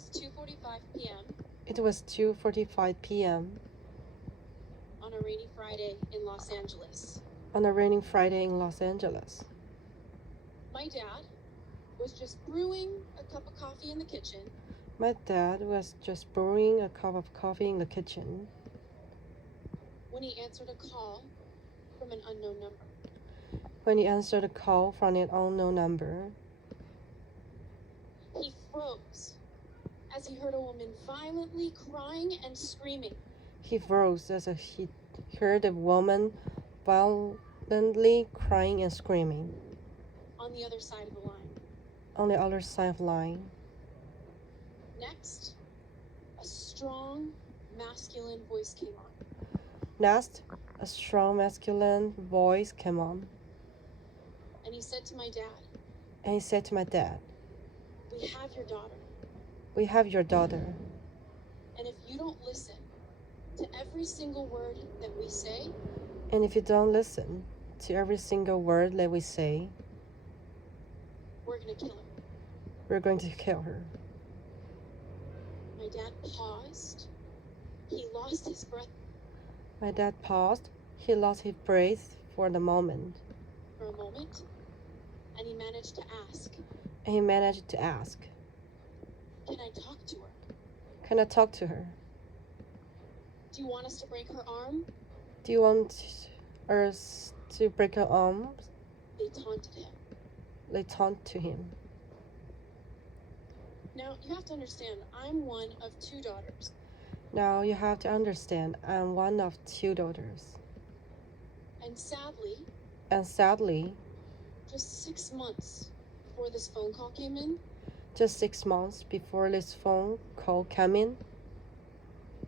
was 2:45 p.m. It was 2:45 p.m. on a rainy Friday in Los Angeles. On a raining Friday in Los Angeles. My dad was just brewing a cup of coffee in the kitchen My dad was just brewing a cup of coffee in the kitchen when he answered a call from an unknown number. when he answered a call from an unknown number. He froze as he heard a woman violently crying and screaming. He froze as he heard a woman violently crying and screaming On the other side of the line. on the other side of the line. Next, a strong, masculine voice came on. Next, a strong masculine voice came on, And he said to my dad, and he said to my dad, "We have your daughter. "We have your daughter, And if you don't listen to every single word that we say, and if you don't listen to every single word that we say, we're going to kill her." we're going to kill her." My dad paused. He lost his breath My dad paused. He lost his breath for a moment, and he managed to ask, and he managed to ask, "Can I talk to her? "Can I talk to her? Do you want us to break her arm?" Do you want us to break her arms?" They taunted him. They taunted to him. Now, you have to understand, I'm one of two daughters. Now you have to understand, I'm one of two daughters. And sadly, just 6 months before this phone call came in, just 6 months before this phone call came in,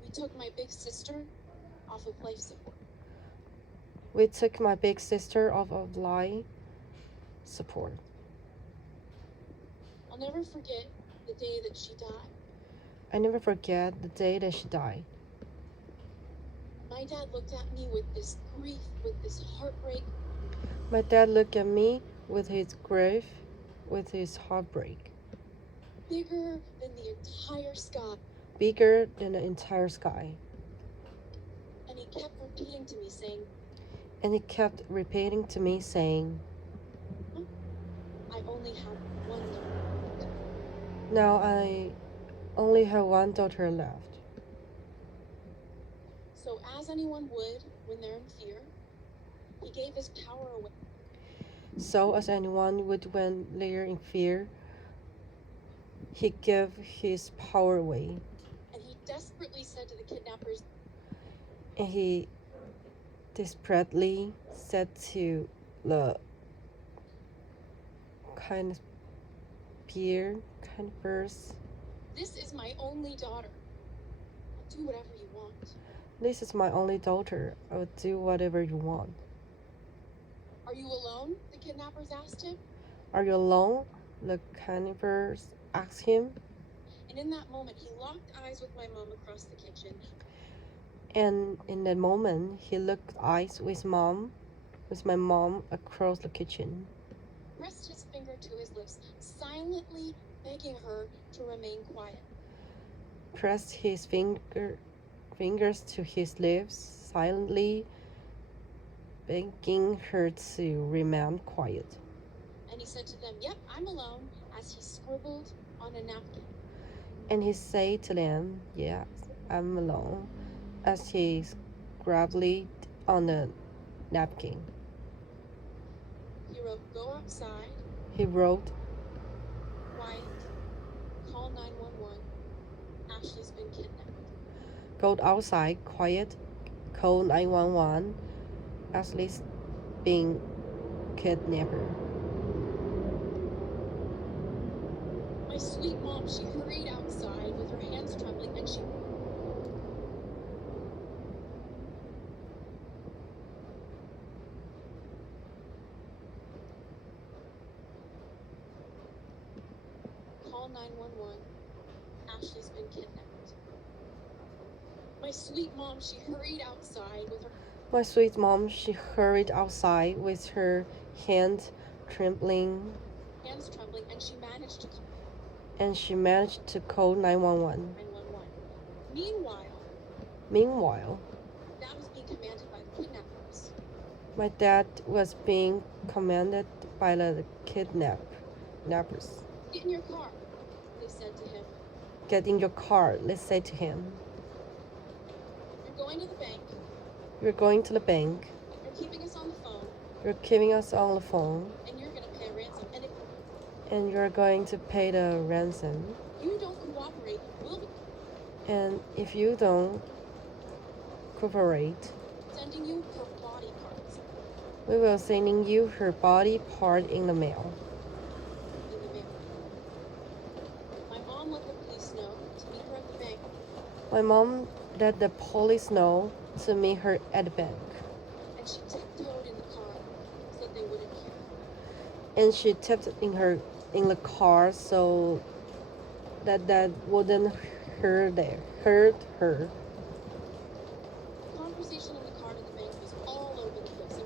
we took my big sister off of life support. We took my big sister off of life support. I'll never forget the day that she died. I never forget the day that she died. My dad looked at me with this grief, with this heartbreak. My dad looked at me with his grief, with his heartbreak. Bigger than the entire sky. Bigger than the entire sky. And he kept repeating to me saying, "I only have one daughter." Now I only have one daughter left. So as anyone would when they're in fear, he gave his power away. So as anyone would when they're in fear, he gave his power away. And he desperately said to the kidnappers, And he desperately said to the kidnappers, "This is my only daughter. I'll do whatever you want." "This is my only daughter. I will do whatever you want." "Are you alone?" the kidnappers asked him. "Are you alone?" the kidnappers asked him. And in that moment, he locked eyes with my mom across the kitchen. And in that moment, he looked eyes with my mom across the kitchen. Pressed his finger to his lips, silently begging her to remain quiet. Pressed his fingers to his lips, silently begging her to remain quiet. And he said to them, "Yep, I'm alone," as he scribbled on a napkin. And he said to them, "Yes, I'm alone," as he scribbled on the napkin. He wrote, "Go outside. He wrote, Quiet. Call 911. Ashley's been kidnapped." "Go outside, quiet, call 911. Ashley's being kidnapped." My sweet mom, she hurried outside with her hands trembling, and she call 911. Ashley's been kidnapped. My sweet mom, she hurried outside with her My sweet mom, she hurried outside with her hands trembling, and she managed to and she managed to call 911. 911. Meanwhile, Dad was being commanded by the kidnappers. my dad was being commanded by the kidnappers. Get in your car, they said to him. Get in your car, they said to him. You're going to the bank. You're going to the bank. You're keeping us on the phone. You're keeping us on the phone. And you're going to pay a ransom. And you're going to pay the ransom. You don't cooperate, we'll be. And if you don't cooperate, Sending you her body parts. we will sending you her body part in the mail. My mom let the police know to meet her at the bank. My mom let the police know to meet her at the bank. And she tiptoed in the car so they wouldn't hear. And she tipped in the car so that wouldn't hurt her. The conversation in the car to the bank was all over the place.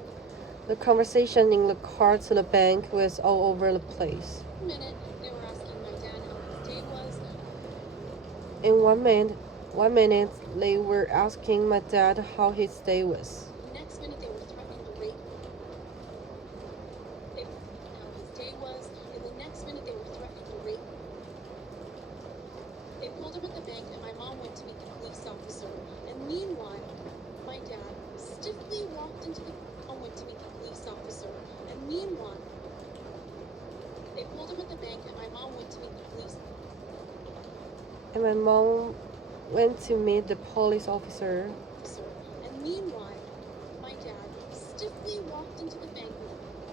The conversation in the car to the bank was all over the place. In 1 minute, they were asking my dad how his day was. In 1 minute, they were asking my dad how his day was. The next minute, they were threatening to rape him. They were asking how his day was, and the next minute, they were threatening to rape him. They pulled him at the bank, and my mom went to meet the police officer. And meanwhile, my dad stiffly walked into the and went to meet the police officer. And meanwhile, they pulled him at the bank, and my mom went to meet the police. And my mom went to meet the police officer. And meanwhile, my dad stiffly walked into the bank.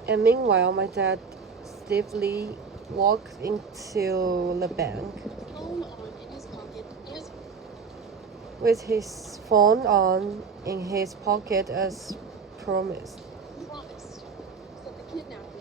And meanwhile, my dad stiffly walked into the bank. Phone on in his pocket. With his phone on in his pocket as promised. Promised. So the kidnapper